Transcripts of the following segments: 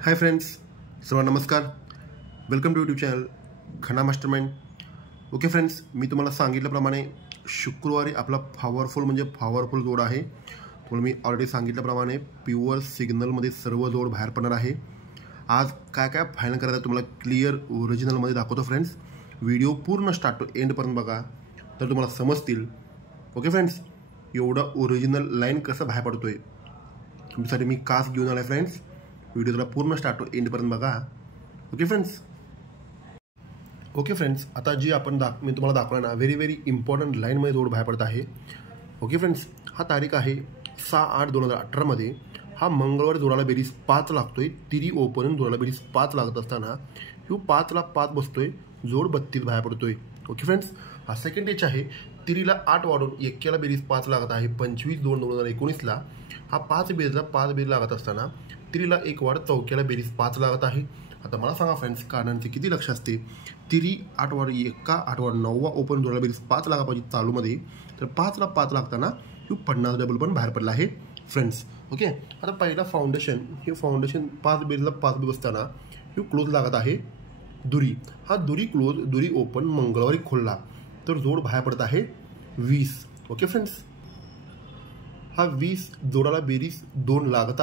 हाय friends, सर्वांना नमस्कार. Welcome to YouTube channel Khanna mastermind. Okay friends, मी तुम्हाला सांगितल्याप्रमाणे शुक्रवारी आपला पॉवरफुल जोड आहे. तुम्हाला मी ऑलरेडी सांगितल्याप्रमाणे प्युअर सिग्नलमध्ये सर्व जोड बाहेर पडणार आहे. आज काय काय फायनल करायचं आहे तुम्हाला क्लिअर ओरिजिनलमध्ये दाखवतो फ्रेंड्स. व्हिडिओ पूर्ण स्टार्ट टू एंडपर्यंत बघा तर तुम्हाला समजतील. ओके फ्रेंड्स, एवढं ओरिजिनल लाईन कसं बाहेर पडतोय तुमच्यासाठी मी कास घेऊन आला फ्रेंड्स. व्हिडिओ थोडा पूर्ण स्टार्ट टू एंडपर्यंत बघा. ओके फ्रेंड्स, आता जी मी तुम्हाला दाखवणार ना व्हेरी इम्पॉर्टंट लाईनमध्ये जोड बाहेर पडत आहे. ओके फ्रेंड्स, हा तारीख आहे 6/8/2018 मध्ये. हा मंगळवार जोडाला बेरीज 5 लागतोय. तिरी ओपन जोडाला बेरीज 5 लागत असताना 5ला 5 बसतोय, जोड 32 बाहेर पडतोय. ओके फ्रेंड्स, हा सेकंड डेच आहे. तिरीला 8 वाढून 1ला बेरीज 5 लागत आहे 25/2/2019ला. हा 5 बेरीज लागत असताना तिरीला 1 वाढ 4ला बेरीज 5 लागत आहे. आता मला सांगा फ्रेंड्स, कानांचे किती लक्ष असते. तिरी 8 वाढ 1 8 वाढ 9वा ओपन जोडाला बेरीज 5 लागा पाहिजे चालूमध्ये. तर 5ला 5 लागताना 50 डबल पण बाहेर पडला आहे फ्रेंड्स. ओके, आता पहिला फाउंडेशन 5 बेरीजला 5 बसताना क्लोज लागत आहे दुरी. हा दुरी ओपन मंगळवारी खोलला तर जोड बाहेर पडत आहे 20. ओके फ्रेंड्स, हा 20 जोडाला बेरीज 2 लागत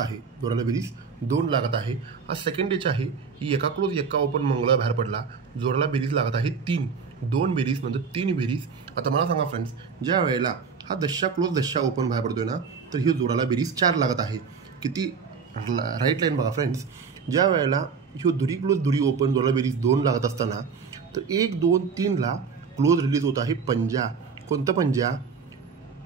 आहे. हा सेकंड डेच आहे. ही एका क्लोज एका ओपन मंगळवार बाहेर पडला, जोडाला बेरीज लागत आहे 3. 2 बेरीज नंतर 3 बेरीज. आता मला सांगा फ्रेंड्स, ज्या वेळेला हा 10 क्लोज 10 ओपन बाहेर पडतोय ना, तर ही जोडाला बेरीज 4 लागत आहे. किती राईट लाईन बघा फ्रेंड्स. ज्या वेळेला दुरी क्लोज दुरी ओपन जोडाला बेरीज 2 लागत असताना तर 1 2 3ला क्लोज रिलीज होत आहे पंजा. कोणतं पंजा?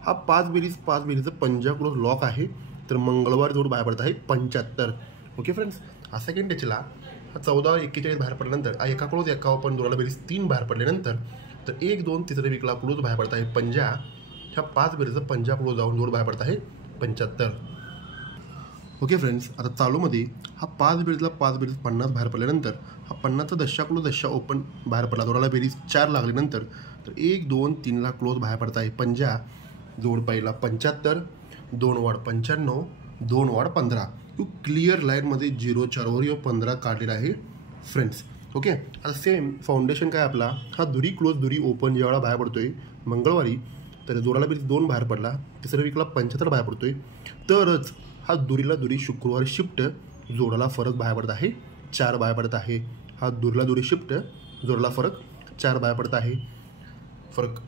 हा 5 बेरीजचं पंजा क्लोज लॉक आहे. तर मंगळवार जोड बाहेर पडत आहे 75. ओके फ्रेंड्स, हा सेकंड डेचला हा 14/41 बाहेर पडल्यानंतर हा एका क्लोज एका ओपन जोडाला बेरीज 3 बाहेर पडल्यानंतर तर 1 2 तिसऱ्या वीकला क्लोज बाहेर पडत आहे पंजा. ह्या 5 बेरीजचं पंजा क्लोज जाऊन जोड बाहेर पडत आहे 75. ओके फ्रेंड्स, आता चालूमध्ये हा 5 बेरीजला 5 बेरीज 50 बाहेर पडल्यानंतर हा 50चा 10 क्लोज 10 ओपन बाहेर पडला, जोडाला बेरीज 4 लागल्यानंतर तर 1 2 3ला क्लोज बाहेर पडत आहे पंजा. जोड पहिला 75, 2 वाढ 95, 2 वाढ 15. क्लिअर लाईनमध्ये 0 4 15 काढलेला आहे फ्रेंड्स. ओके, आता सेम फाउंडेशन काय आपला, हा दुरी क्लोज दुरी ओपन ज्यावेळा बाहेर पडतोय मंगळवारी तर जोडाला बेरीज 2 बाहेर पडला, तिसऱ्या वीकला 75 बाहेर पडतोय. तरच हा दुरीला दुरी शुक्रवारी शिफ्ट जोडाला फरक बाहेर पडत आहे 4 बाहेर पडत आहे. हा दुरीला दुरी शिफ्ट जोडाला फरक 4 बाहेर पडत आहे. फरक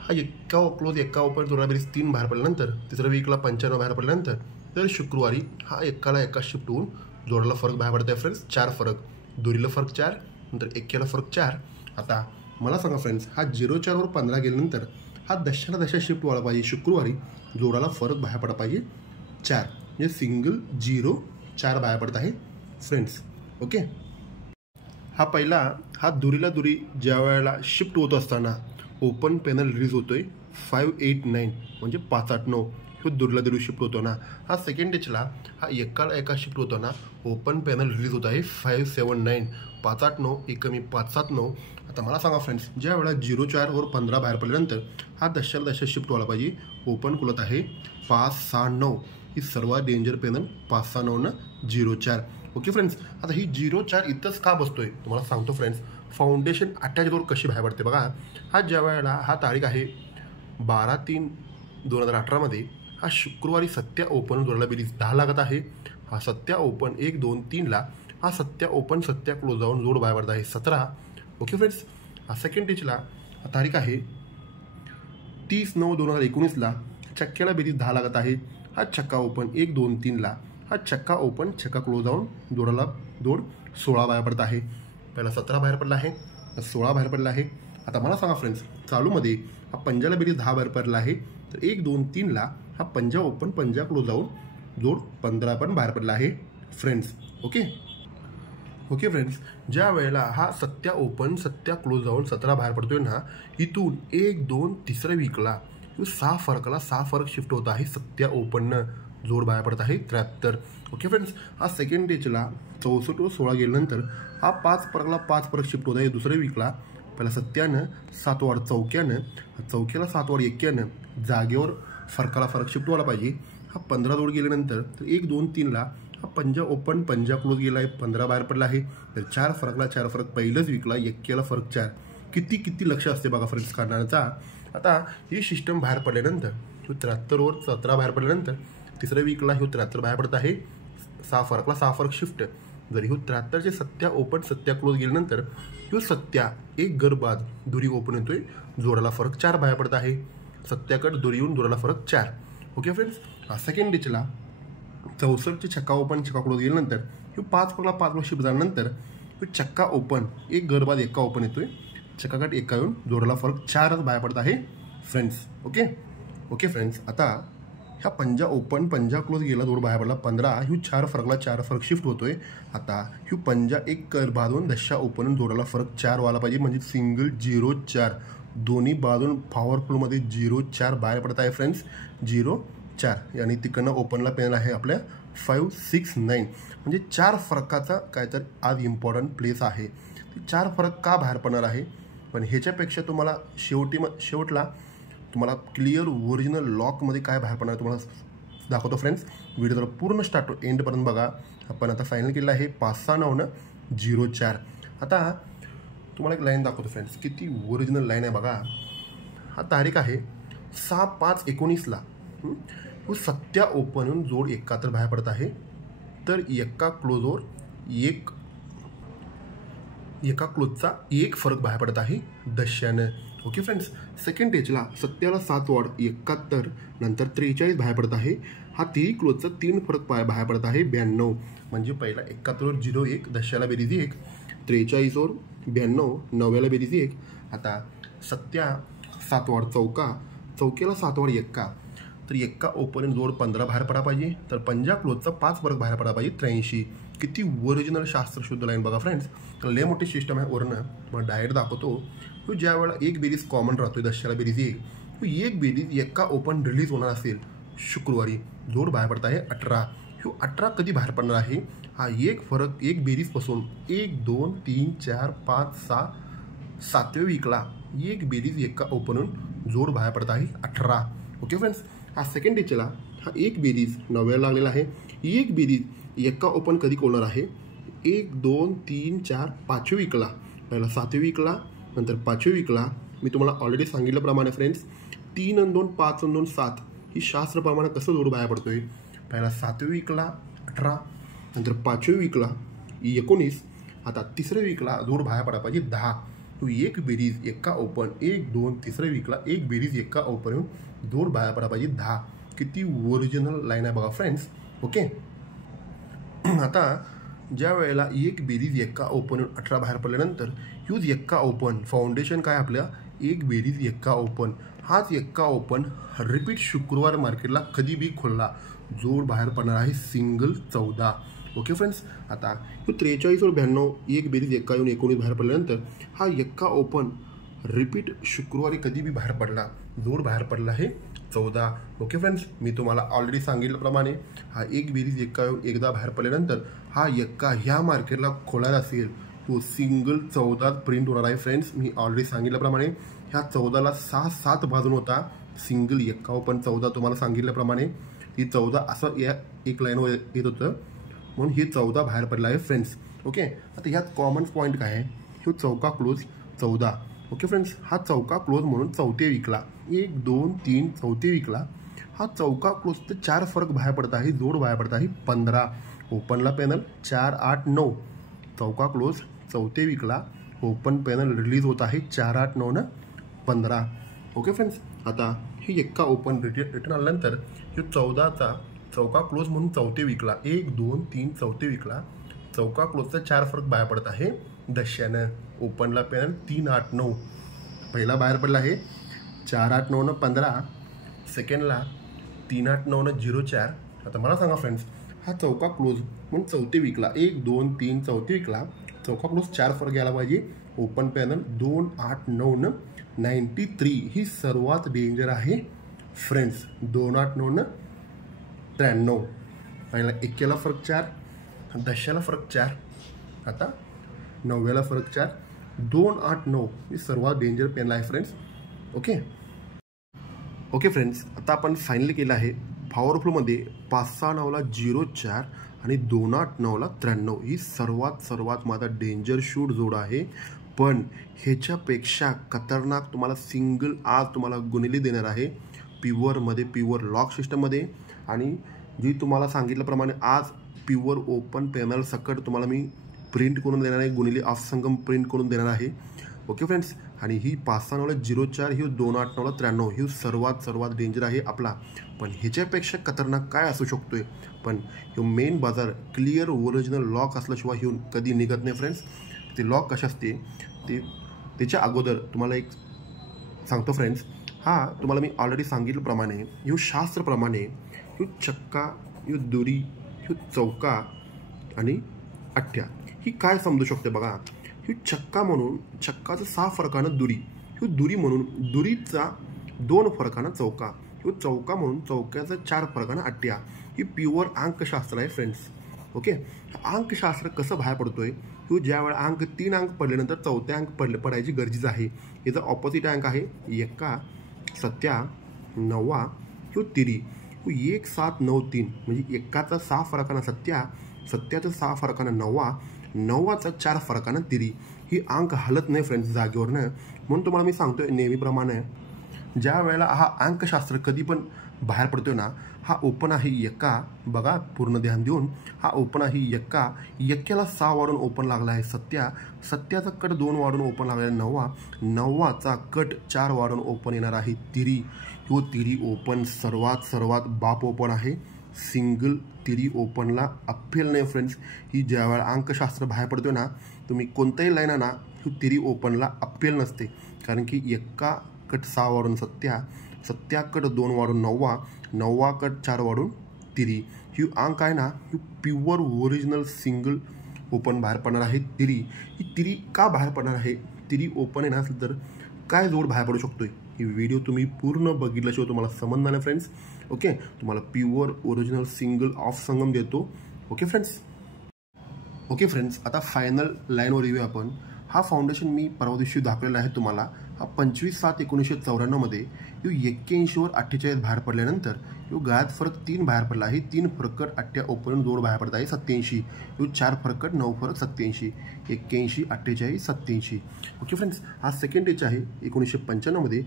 हा एका ओपन जोडाला बेरीज 3 बाहेर पडल्यानंतर तिसऱ्या वीकला 95 बाहेर पडल्यानंतर तर शुक्रवारी हा एका शिफ्ट होऊन जोडाला फरक बाहेर पडत आहे फ्रेंड्स 4 फरक. दुरीला फरक 4 नंतर 1ला फरक 4. आता मला सांगा फ्रेंड्स, हा 0 4 15 गेल्यानंतर हा 10ला 10 शिफ्ट व्हायला पाहिजे. शुक्रवारी जोडाला फरक बाहेर पडला पाहिजे 4, म्हणजे सिंगल 0 4 बाहेर पडत आहे फ्रेंड्स. ओके, हा दुरीला दुरी ज्या वेळेला शिफ्ट होत असताना ओपन पॅनल रिलीज होतोय 589 म्हणजे 589. दुरीला दुरी शिफ्ट होतो ना. हा सेकंड डेचला हा एका शिफ्ट होतो ना, ओपन पॅनल रिलीज होत आहे 579 589 एकमी 579. आता मला सांगा फ्रेंड्स, ज्या वेळेला 0 4 15 बाहेर पडल्यानंतर हा 10ला 10 शिफ्ट व्हायला पाहिजे. ओपन खुलत आहे 569. ही सर्वात डेंजर पॅनल 569 0 4. ओके फ्रेंड्स, आता ही 0 4 इथंच का बसतोय तुम्हाला सांगतो फ्रेंड्स. फाउंडेशन अटॅच जोड कशी बाहेर पडते बघा. हा ज्या वेळेला हा तारीख आहे 12/3/2018 मध्ये. हा शुक्रवारी सत्या ओपन जोडाला बेरीज 10 लागत आहे. हा सत्या ओपन 1 2 3ला हा सत्या ओपन सत्या क्लोज जाऊन जोड बाहेर पडत आहे 17. ओके फ्रेंड्स, हा सेकंड डेचला हा तारीख आहे 30/9/2019ला. छक्क्याला बेरीज 10 लागत आहे. हा छक्का ओपन 1 2 3ला हा छक्का ओपन छक्का क्लोज जाऊन जोड 16 बाहेर पडत आहे. पहिला 17 बाहेर पडला आहे, 16 बाहेर पडला आहे. आता मला सांगा फ्रेंड्स, चालूमध्ये हा पंजाला बेरीज 10 बाहेर पडला आहे. तर 1 2 3ला हा पंजा ओपन पंजा क्लोज जाऊन जोड 15 पण बाहेर पडला आहे फ्रेंड्स. ओके फ्रेंड्स, ज्या वेळेला हा सत्या ओपन सत्या क्लोज जाऊन 17 बाहेर पडतोय ना, इथून 1 2 तिसऱ्या वीकला 6 फरक शिफ्ट होत आहे सत्या ओपननं. जोड बाहेर पडत आहे 73. ओके फ्रेंड्स, हा सेकंड डेचला 64 16 गेल्यानंतर हा 5 फरक शिफ्ट होत आहे दुसऱ्या वीकला. पहिला सत्यानं 7 वाढ 4क्याला 7 वाढ 91 जागेवर फरक शिफ्ट व्हायला पाहिजे. हा 15 जोड गेल्यानंतर तर 1 2 3ला हा पंजा ओपन पंजा क्लोज गेला आहे, 15 बाहेर पडला आहे. तर 4 फरकला 4 फरक पहिलंच विकला, 1 फरक 4. किती किती लक्ष असते बघा फ्रेंड्स काढण्याचा. आता ही सिस्टम बाहेर पडल्यानंतर 73 वर 17 बाहेर पडल्यानंतर तिसऱ्या विकला 73 बाहेर पडत आहे. 6 फरकला 6 फरक शिफ्ट. जर 73चे 7 ओपन 7 क्लोज गेल्यानंतर 7 एक घर बाद दुरी ओपन येतोय, जोडाला फरक 4 बाहेर पडत आहे. 7 दुरी येऊन जोडाला फरक 4. ओके फ्रेंड्स, सेकंड डिचला 64चे छक्का ओपन छक्का क्लोज गेल्यानंतर 5 फरकला 5 शिफ्ट झाल्यानंतर छक्का ओपन एक घर बाद एका ओपन येतोय, छक्काकट एका येऊन जोडाला फरक 4च बाहेर पडत आहे फ्रेंड्स. ओके फ्रेंड्स, आता ह्या पंजा ओपन पंजा क्लोज गेला, जोड बाहेर पडला 15. 4 फरकला 4 फरक शिफ्ट होतोय. आता पंजा एक कर बाजून दशा ओपन जोडाला फरक 4 व्हायला पाहिजे, म्हणजे सिंगल 0-4 दोन्ही बाजून पॉवरफुलमध्ये 0-4 बाहेर पडत आहे फ्रेंड्स. 0-4 आणि तिकडनं ओपनला पॅनल आहे आपल्या 5-6-9, म्हणजे 4 फरकाचा काय तर आज इम्पॉर्टंट प्लेस आहे. 4 फरक का बाहेर पडणार आहे, पण ह्याच्यापेक्षा तुम्हाला शेवटला तुम्हाला क्लिअर ओरिजिनल लॉकमध्ये काय बाहेर पडणार तुम्हाला दाखवतो फ्रेंड्स. व्हिडिओ जर पूर्ण स्टार्ट टू एंडपर्यंत बघा. आपण आता फायनल केलं आहे 5-6-9-0-4. आता तुम्हाला एक लाईन दाखवतो फ्रेंड्स, किती ओरिजिनल लाईन आहे बघा. हा तारीख आहे 6-5-19ला 7 ओपन जोड 71 बाहेर पडत आहे. तर एका क्लोजवर एका क्लोजचा 1 फरक बाहेर पडत आहे दशानं. ओके फ्रेंड्स, सेकंड टेचला 7ला 7 वॉर्ड 71 नंतर 43 बाहेर पडत आहे. हा 3 क्लोजचा 3 फरक बाहेर पडत आहे 92, म्हणजे पहिला 71 वर 0-1 दशाला बेरीज 1, 43 वर 92 9व्याला बेरीज 1. आता 7 वॉर्ड चौक्याला 7 वॉर्ड 1, तर 1 ओपन जोड 15 बाहेर पडा पाहिजे. तर पंजा क्लोजचा 5 फरक बाहेर पडा पाहिजे 83. किती ओरिजिनल शास्त्रशुद्ध लाईन बघा फ्रेंड्स. तर लय मोठी सिस्टम आहे. वरनं मग डायरेक्ट दाखवतो. ज्या वेळेला एक बेरीज कॉमन राहतोय दशाला बेरीज 1, एक बेरीज 1 ओपन रिलीज होणार असेल शुक्रवारी, जोड बाहेर पडत आहे 18. 18 कधी बाहेर पडणार आहे, हा एक फरक एक बेरीजपासून 1 2 3 4 5 6 7व्या विकला एक बेरीज 1 ओपन जोड बाहेर पडत आहे 18. ओके फ्रेंड्स, हा सेकंड डेचला हा एक बेरीज 9व्याला लागलेला आहे. एक बेरीज 1 ओपन कधी कोणार आहे, 1 2 3 4 5व्या विकला, पहिला 7व्या विकला नंतर 5व्या विकला. मी तुम्हाला ऑलरेडी सांगितल्याप्रमाणे फ्रेंड्स 3 आणि 2 5 आणि 2 7 ही शास्त्रप्रमाणे कसं जोड बाहेर पडतोय. पहिला 7व्या विकला 18 नंतर 5व्या विकला 19. आता 3ऱ्या विकला जोड बाहेर पडा पाहिजे 10. एक बेरीज 1 ओपन 1 2 3ऱ्या विकला एक बेरीज 1 ओपन येऊन जोड बाहेर पडा पाहिजे 10. किती ओरिजिनल लाईन आहे बघा फ्रेंड्स. ओके, आता ज्या वेळेला एक बेरीज 1 ओपन 18 बाहेर पडल्यानंतर 1 ओपन फाउंडेशन काय आपल्या एक बेरीज 1 ओपन, हाच 1 ओपन रिपीट शुक्रवार मार्केटला कधी बी खोलला जोड बाहेर पडणार आहे सिंगल 14. ओके फ्रेंड्स, आता 43 वर 92 एक बेरीज 1 येऊन 19 बाहेर पडल्यानंतर हा 1 ओपन रिपीट शुक्रवारी कधी बी बाहेर पडला जोड बाहेर पडला आहे 14. ओके फ्रेंड्स, मी तुम्हाला ऑलरेडी सांगितल्याप्रमाणे हा एक बेरीज 1 येऊन एकदा बाहेर पडल्यानंतर हा 1 ह्या मार्केटला खोलायला असेल तो सिंगल 14 प्रिंट होणार आहे फ्रेंड्स. मी ऑलरेडी सांगितल्याप्रमाणे ह्या 14ला 6-7 बाजून होता सिंगल 1 ओपन 14. तुम्हाला सांगितल्याप्रमाणे ही 14 असं एक लाईनवर येत होतं, म्हणून ही 14 बाहेर पडला आहे फ्रेंड्स. ओके, आता ह्यात कॉमन पॉईंट काय आहे, हे चौका क्लोज 14. ओके फ्रेंड्स, हा चौका क्लोज म्हणून 4थ्या विकला 1 2 3 4थ्या विकला. हा चौका क्लोज तर 4 फरक बाहेर पडत आहे, जोड बाहेर पडत आहे 15. ओपनला पॅनल 4 8 9, चौका क्लोज 4थ्या विकला ओपन पॅनल रिलीज होत आहे 4 8 9 15. ओके फ्रेंड्स, आता ही 1 ओपन रिटर्न आल्यानंतर हे 14चा चौका क्लोज म्हणून 4थ्या विकला 1 2 3 4थ्या विकला, चौका क्लोजचा 4 फरक बाहेर पडत आहे दशानं. ओपनला पॅनल 3 8 9, पहिला बाहेर पडला आहे 4 8 9 15, सेकंडला 3 8 9 0-4. आता मला सांगा फ्रेंड्स, हा चौका क्लोज म्हणून 4थ्या विकला 1 2 3 4थ्या विकला, चौका क्लोज 4 फरक घ्यायला पाहिजे. ओपन पॅनल 2 8 9 93 ही सर्वात डेंजर आहे फ्रेंड्स. 2 8 9 93, पहिला 1ला फरक 4, दशाला फरक 4, आता 9व्याला फरक 4, 2 8 9 ही सर्वात डेंजर पेन आहे फ्रेंड्स. ओके फ्रेंड्स, आता आपण फायनल केलं आहे पॉवरफुलमध्ये 5-6-9ला 0-4 आणि 2-8-9ला 93 ही सर्वात माझा डेंजर शूट जोड आहे. पण ह्याच्यापेक्षा खतरनाक तुम्हाला सिंगल आज तुम्हाला गुणिले देणार आहे प्युअरमध्ये, प्युअर लॉक सिस्टममध्ये. आणि जी तुम्हाला सांगितल्याप्रमाणे आज प्युअर ओपन पॅनल सकट तुम्हाला मी प्रिंट करून देणार आहे, गुणिले ऑफ संगम प्रिंट करून देणार आहे. Okay friends. आणि ही 5-6-9ला 0-4 ही 2-8-9ला 93 ही सर्वात डेंजर आहे आपला. पण ह्याच्यापेक्षा खतरनाक काय असू शकतोय. पण हे मेन बाजार क्लिअर ओरिजिनल लॉक असल्याशिवाय हे कधी निघत नाही फ्रेंड्स. ते लॉक कशा असते ते त्याच्या अगोदर तुम्हाला एक सांगतो फ्रेंड्स. हा तुम्हाला मी ऑलरेडी सांगितल्याप्रमाणे ह्यो शास्त्रप्रमाणे ह्यो चक्का, ह्यो दुरी, ह्यो चौका आणि अठ्ठ्या ही काय समजू शकते बघा. ही चक्का म्हणून चक्काचं 6 फरकानं दुरी, ही दुरी म्हणून दुरीचा 2 फरकानं चौका, ही चौका म्हणून चौक्याचं 4 फरकानं अठ्ठ्या. ही प्युअर अंकशास्त्र आहे फ्रेंड्स. ओके. अंकशास्त्र कसं बाहेर पडतोय. ही ज्या वेळा 3 अंक पडल्यानंतर चौथ्या अंक पडायची गरजेचं आहे. याचा ऑपोजिट अंक आहे 1, 7, 9 ही तिरी. 1, 7, 9, 3 म्हणजे 1चा 6 फरकानं 7, 7चं 6 फरकानं 9, 9चा 4 फरकानं तिरी. ही अंक हलत नाही फ्रेंड्स जागेवरनं. म्हणून तुम्हाला मी सांगतोय नेहमीप्रमाणे ज्या वेळेला हा अंकशास्त्र कधी पण बाहेर पडतोय ना, हा ओपन आहे 1 बघा पूर्ण ध्यान देऊन. हा ओपन आहे 1, 1ला 6 वाढून ओपन लागला आहे 7, 7चा कट 2 वाढून ओपन लागला आहे 9, 9चा कट 4 वाढून ओपन येणार आहे तिरी. ह्यो तिरी ओपन सर्वात बाप ओपन आहे. सिंगल तिरी ओपनला अप्पेल नाही फ्रेंड्स. ही ज्यावेळा अंकशास्त्र बाहेर पडतोय ना, तुम्ही कोणताही लाईन आणा ही तिरी ओपनला अप्पेल नसते. कारण की 1 कट 6 वाढून 7, 7 कट 2 वाढून 9, 9 कट 4 वाढून तिरी. ही अंक आहे ना, ही प्युअर ओरिजिनल सिंगल ओपन बाहेर पडणार आहे तिरी. ही तिरी का बाहेर पडणार आहे. तिरी ओपन आहे ना असेल तर काय जोड बाहेर पडू शकतोय. ही व्हिडिओ तुम्ही पूर्ण बघितल्याशिवाय तुम्हाला समजणार नाही फ्रेंड्स. ओके. तुम्हाला प्युअर ओरिजिनल सिंगल ऑफ संगम देतो. Okay friends. Okay friends. आता फायनल लाईनवर येऊया आपण. हा फाउंडेशन मी परवा दिवशी दाखवलेला आहे तुम्हाला. हा 25/7/1994 मध्ये यो 81वर 48 बाहेर पडल्यानंतर यो गळ्यात फरक 3 बाहेर पडला आहे. 3 फरकट 8 ओपन जोड बाहेर पडत आहे 87. यो 4 फरकट 9 फरक 87, 81, 48, 87. Okay friends. हा सेकंड एच आहे 1995 मध्ये.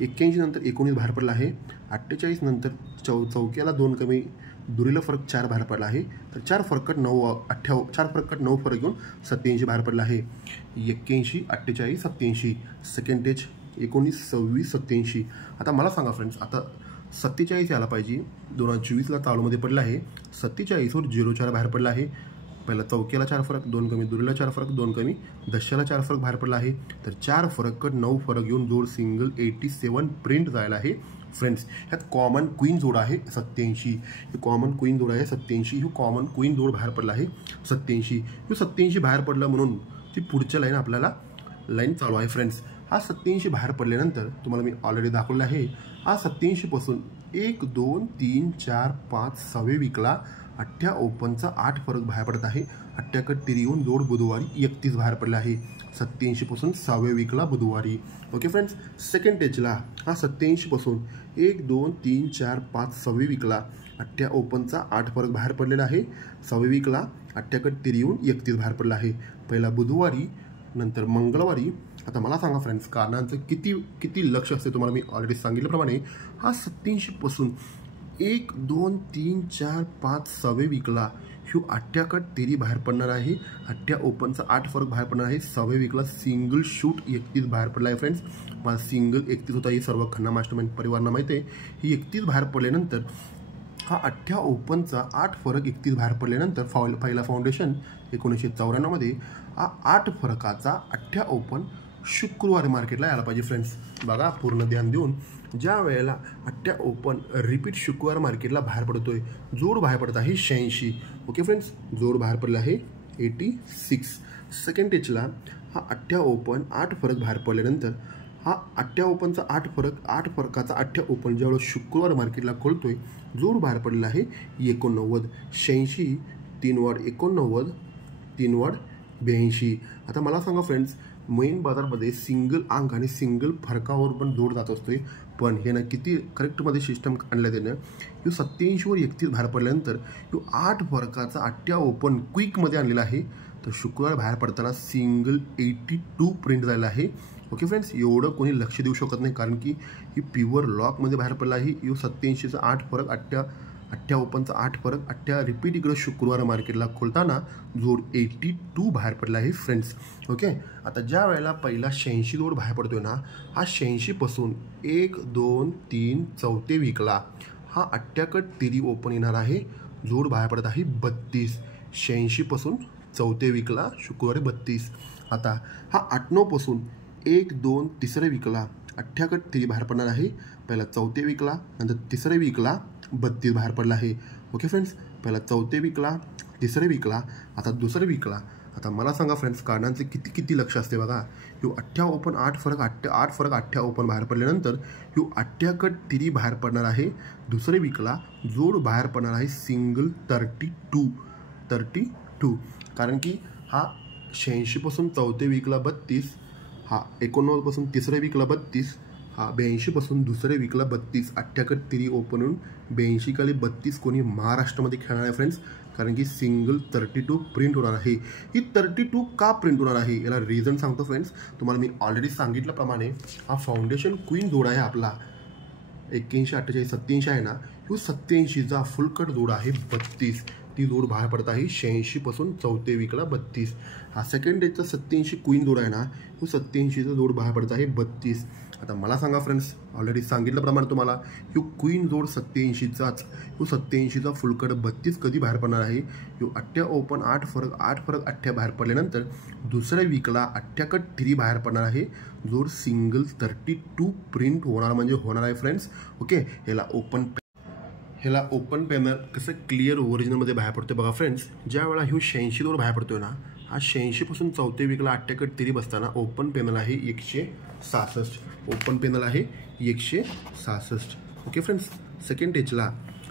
81 नंतर 19 बाहेर पडला आहे. 48 नंतर चौक्याला 2 कमी, दुरीला फरक 4 बाहेर पडला आहे. तर 4 फरकट 9 फरक घेऊन 87 बाहेर पडला आहे. 81, 48, 87. Second H 19, 26, 87. आता मला सांगा फ्रेंड्स, आता 47 यायला पाहिजे. 2024ला चालूमध्ये पडला आहे. 47वर 0-4 बाहेर पडला आहे. पहिला चौक्याला 4 फरक, 2 कमी, दुरीला 4 फरक, 2 कमी, दशाला 4 फरक बाहेर पडला आहे. तर 4 फरकट 9 फरक घेऊन जोड सिंगल 87 प्रिंट जायला आहे फ्रेंड्स. ह्यात कॉमन क्वीन जोड आहे 87. हे कॉमन क्वीन जोड आहे 87. ही कॉमन क्वीन जोड बाहेर पडला आहे 87. हे 87 बाहेर पडलं म्हणून ती पुढच्या लाईन आपल्याला लाईन चालू आहे फ्रेंड्स. हा 87 बाहेर पडल्यानंतर तुम्हाला मी ऑलरेडी दाखवलेला आहे. हा 87 पासून 1, 2, 3, 4, 5, 6 विकला 8 ओपनचा 8 फरक बाहेर पडत आहे. 8 कट तिरी येऊन जोड बुधवारी 31 बाहेर पडला आहे. 87 पासून 6 विकला बुधवारी. Okay friends. सेकंड टेचला हा 87 पासून 1, 2, 3, 4, 5, 6 विकला 8 ओपनचा 8 फरक बाहेर पडलेला आहे. 6 विकला 8 कट तिरी येऊन 31 बाहेर पडला आहे. पहिला बुधवारी नंतर मंगळवारी. आता मला सांगा फ्रेंड्स, कारणांचं किती लक्ष असते तुम्हाला मी ऑलरेडी सांगितल्याप्रमाणे. हा 87 पासून 1, 2, 3, 4, 5, 6 विकला ह्यो 8 कट तिरी बाहेर पडणार आहे. 8 ओपनचा 8 फरक बाहेर पडणार आहे. 6 विकला सिंगल शूट 31 बाहेर पडला आहे फ्रेंड्स. मला सिंगल 31 होता. ही सर्व खन्ना मास्टरमाइंड परिवारांना माहिती आहे. ही 31 बाहेर पडल्यानंतर हा 8 ओपनचा 8 फरक 31 बाहेर पडल्यानंतर पहिला फाउंडेशन 1994 मध्ये हा 8 फरकाचा 8 ओपन शुक्रवारी मार्केटला यायला पाहिजे फ्रेंड्स. बघा पूर्ण ध्यान देऊन. ज्या वेळेला 8 ओपन रिपीट शुक्रवार मार्केटला बाहेर पडतोय, जोड बाहेर पडत आहे 86. Okay friends. जोड बाहेर पडला आहे 86. सेकंड टेचला हा 8 ओपन 8 फरक बाहेर पडल्यानंतर हा 8 ओपनचा 8 फरकाचा 8 ओपन ज्यावेळेला शुक्रवार मार्केटला खोलतोय, जोड बाहेर पडला आहे 89. 86, 3 वाढ 89, 3 वाढ 82. आता मला सांगा फ्रेंड्स, मेन बाजारमध्ये सिंगल अंक आणि सिंगल फरकावर पण जोड जात असतोय. पण हे ना किती करेक्टमध्ये सिस्टम आणलं त्यानं. ह्यो 87 वर 31 बाहेर पडल्यानंतर ह्यो 8 फरकाचा 8 ओपन क्विकमध्ये आणलेला आहे. तर शुक्रवार बाहेर पडताना सिंगल 82 प्रिंट झालेला आहे. ओके फ्रेंड्स, एवढं कोणी लक्ष देऊ शकत नाही कारण की ही प्युअर लॉकमध्ये बाहेर पडला आहे. ह्यो 87चा 8 फरक 8 ओपनचा 8 फरक 8 रिपीट इकडं शुक्रवार मार्केटला खोलताना जोड 82 बाहेर पडला आहे फ्रेंड्स. ओके, आता ज्या वेळेला पहिला 86 जोड बाहेर पडतोय ना, हा 86 पासून 1 2 3 चौथे वीकला हा 8 कट तिरी ओपन येणार आहे. जोड बाहेर पडत आहे 32. 86 पासून चौथे वीकला शुक्रवारी 32. आता हा 8-9 पासून 1 2 तिसऱ्या वीकला 8 कट तिरी बाहेर पडणार आहे. पहिला चौथे वीकला, नंतर तिसऱ्या वीकला 32 बाहेर पडला आहे. ओके फ्रेंड्स, पहिला चौथे वीकला, तिसऱ्या वीकला, आता दुसऱ्या वीकला. आता मला सांगा फ्रेंड्स, कारणांचे किती लक्ष असते बघा. ह्यो 8 ओपन 8 फरक 8 ओपन बाहेर पडल्यानंतर ह्यो 8 कट तिरी बाहेर पडणार आहे. दुसऱ्या वीकला जोड बाहेर पडणार आहे सिंगल 32. कारण की हा 86 पासून चौथे वीकला 32, हा 89 पासून तिसऱ्या वीकला 32, हा 82 पासून दुसऱ्या वीकला 32. 8 कट तिरी ओपन होऊन 82 खाली 32 कोणी महाराष्ट्रामध्ये खेळणार आहे फ्रेंड्स. कारण की सिंगल 32 प्रिंट होणार आहे. ही 32 का प्रिंट होणार आहे याला रिझन सांगतो फ्रेंड्स. तुम्हाला मी ऑलरेडी सांगितल्याप्रमाणे हा फाउंडेशन क्वीन जोड आहे आपला 81 48 87 आहे ना. ह्यो 87चा फुल कट जोड आहे 32. ती जोड बाहेर पडत आहे 86 पासून चौथे वीकला 32. हा सेकंड डेजचा 87 क्वीन जोड आहे ना, ह्यो 87चा जोड बाहेर पडत आहे 32. आता मला सांगा फ्रेंड्स, ऑलरेडी सांगितल्याप्रमाणे तुम्हाला ह्यो क्वीन जोड 87चाच, ह्यो 87चा फुल कट 32 कधी बाहेर पडणार आहे. ह्यो 8 ओपन 8 फरक 8 बाहेर पडल्यानंतर दुसऱ्या वीकला 8 कट 3 बाहेर पडणार आहे. जोड सिंगल 32 प्रिंट होणार म्हणजे होणार आहे फ्रेंड्स. ओके, ह्याला ओपन पॅनल कसं क्लिअर ओरिजिनलमध्ये बाहेर पडतोय बघा फ्रेंड्स. ज्या वेळा ह्यो 86 जोड बाहेर पडतोय ना, हा 86 पासून चौथे वीकला 8 कट तिरी बसताना ओपन पॅनल आहे 166. ओपन पॅनल आहे 166. ओके फ्रेंड्स, सेकंड टेचला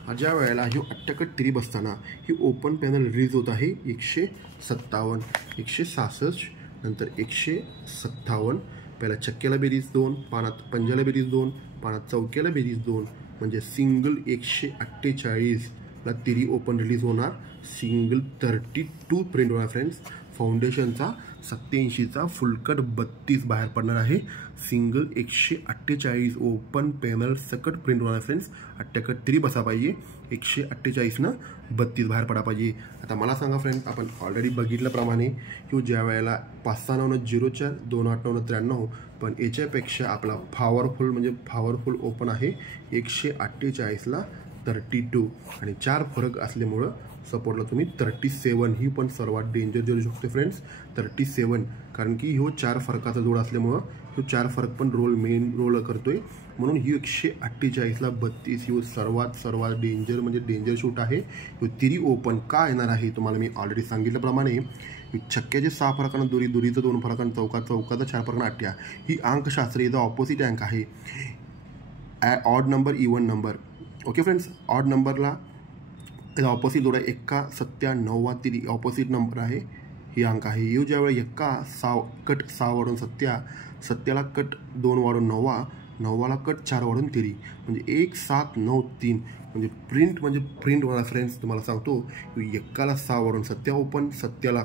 ज्या वेळेला ह्यो 8 कट तिरी बसताना ही ओपन पॅनल रिलीज होत आहे 157. 166 नंतर 157. पहिला चक्क्याला बेरीज 2, पानात पंजाला बेरीज 2, पानात चौक्याला बेरीज 2 म्हणजे सिंगल 148 ला तिरी ओपन रिलीज होणार. सिंगल 32 प्रिंट होणार फ्रेंड्स. फाउंडेशनचा 87चा फुलकट 32 बाहेर पडणार आहे. सिंगल 148 ओपन पॅनल सकट प्रिंट होणार फ्रेंड्स. 8 कट तिरी बसा पाहिजे. 148 ना 32 बाहेर पडा पाहिजे. आता मला सांगा फ्रेंड्स, आपण ऑलरेडी बघितल्याप्रमाणे ह्यो ज्या वेळेला 569 04 2899 93, पण याच्यापेक्षा आपला पॉवरफुल ओपन आहे 148ला 32 आणि 4 फरक असल्यामुळं सपोर्टला तुम्ही 37 ही पण सर्वात डेंजर देऊ शकतो फ्रेंड्स. 37 कारण की ह्यो 4 फरकाचा जोड असल्यामुळं ह्यो 4 फरक पण मेन रोल करतोय. म्हणून ही 148ला 32 ह्यो सर्वात डेंजर म्हणजे डेंजर शूट आहे. ह्यो तिरी ओपन का येणार आहे तुम्हाला मी ऑलरेडी सांगितल्याप्रमाणे. छक्क्याचे 6 फरकानं दुरीचं 2 फरकानं चौकाचा 4 फरकानं 8. ही अंकशास्त्रीयचा ऑपोजिट अंक आहे. Odd number even number. Okay friends, odd नंबरला त्याचा ऑपोजिट जोड आहे 1 7 9 तिरी ऑपोजिट नंबर आहे. ही अंक आहे. ह्यो ज्यावेळी 1 कट 6 वाढून 7ला कट 2 वाढून 9ला कट 4 वाढून तिरी म्हणजे 1 7 9 3 म्हणजे प्रिंट होणार फ्रेंड्स. तुम्हाला सांगतो 1ला 6 वाढून 7 ओपन, 7ला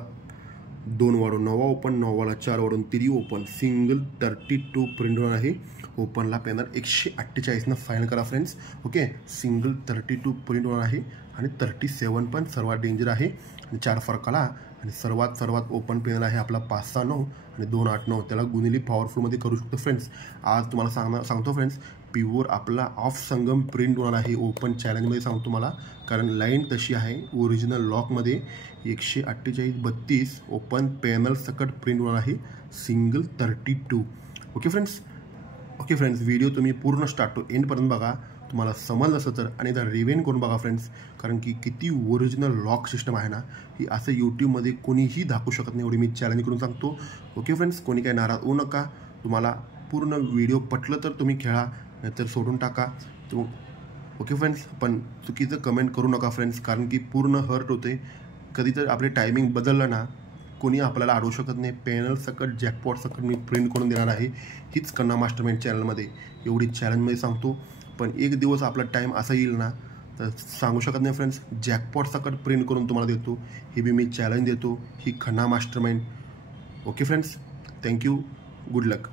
2 वाढून 9 ओपन, 9ला 4 वाढून तिरी ओपन. सिंगल 32 प्रिंट होणार आहे. ओपनला पॅनल 148 फायनल करा फ्रेंड्स. ओके, सिंगल 32 प्रिंट होणार आहे आणि 37 पण सर्वात डेंजर आहे. आणि 4 फरकाला आणि सर्वात ओपन पॅनल आहे आपला 569 आणि 289. त्याला गुणिले पॉवरफुलमध्ये करू शकतो फ्रेंड्स. आज तुम्हाला सांगतो फ्रेंड्स, प्युअर आपला ऑफ संगम प्रिंट होणार आहे ओपन चॅलेंजमध्ये सांगतो मला. कारण लाईन तशी आहे ओरिजिनल लॉकमध्ये 148 32 ओपन पॅनल सकट प्रिंट होणार आहे. सिंगल 32. ओके फ्रेंड्स, व्हिडिओ तुम्ही पूर्ण स्टार्ट टू एंडपर्यंत बघा. तुम्हाला समजलं असं तर आणि एकदा रिव्हेन करून बघा फ्रेंड्स. कारण की किती ओरिजिनल लॉक सिस्टम आहे ना, ही असं यूट्यूबमध्ये कोणीही दाखवू शकत नाही, एवढी मी चॅलेंज करून सांगतो. ओके फ्रेंड्स, कोणी काही नाराज होऊ नका. तुम्हाला पूर्ण व्हिडिओ पटलं तर तुम्ही खेळा, नाहीतर सोडून टाका. ओके फ्रेंड्स, पण चुकीचं कमेंट करू नका फ्रेंड्स. कारण की पूर्ण हर्ट होते. कधी तर आपले टायमिंग बदललं ना, कोणी आपल्याला अडवू शकत नाही. पॅनल सकट जॅकपॉट सकट मी प्रिंट करून देणार आहे, हीच कन्ना मास्टरमाइंड चॅनलमध्ये. एवढी चॅलेंजमध्ये सांगतो. पण एक दिवस आपला टाईम असा येईल ना तर सांगू शकत नाही फ्रेंड्स. जॅकपॉट सकट प्रिंट करून तुम्हाला देतो, हे बी मी चॅलेंज देतो. ही Khanna mastermind. Okay friends, thank you. Good लक.